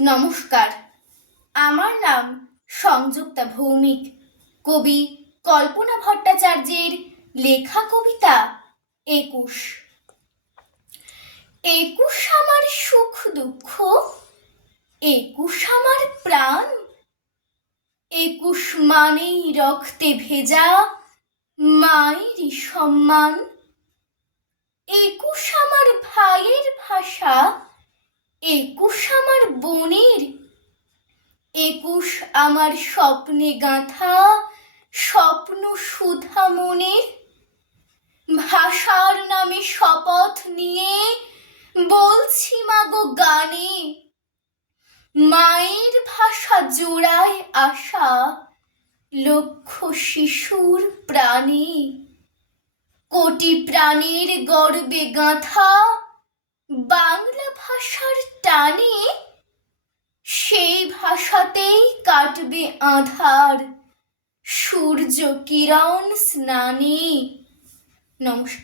নমস্কার, আমার নাম সংযুক্তা ভৌমিক। কবি কল্পনা ভট্টাচার্যের লেখা কবিতা ২১। ২১ আমার সুখ দুঃখ, ২১ আমার প্রাণ, ২১ মানেই রক্তে ভেজা মায়েরই সম্মান। ২১ আমার ভাইয়ের ভাষা, ২১ আমার বোনের, ২১ আমার স্বপ্নে গাঁথা স্বপ্ন সুধা মনের। ভাষার নামে শপথ নিয়ে বলছি মাগো গানে, মায়ের ভাষা জোড়ায় আশা লক্ষ শিশুর প্রাণে। কোটি প্রাণের গর্বে গাঁথা বাংলা ভাষার টানে, সেই ভাষাতেই কাটবে আঁধার সূর্য কিরণ স্নানে। নমস্কার।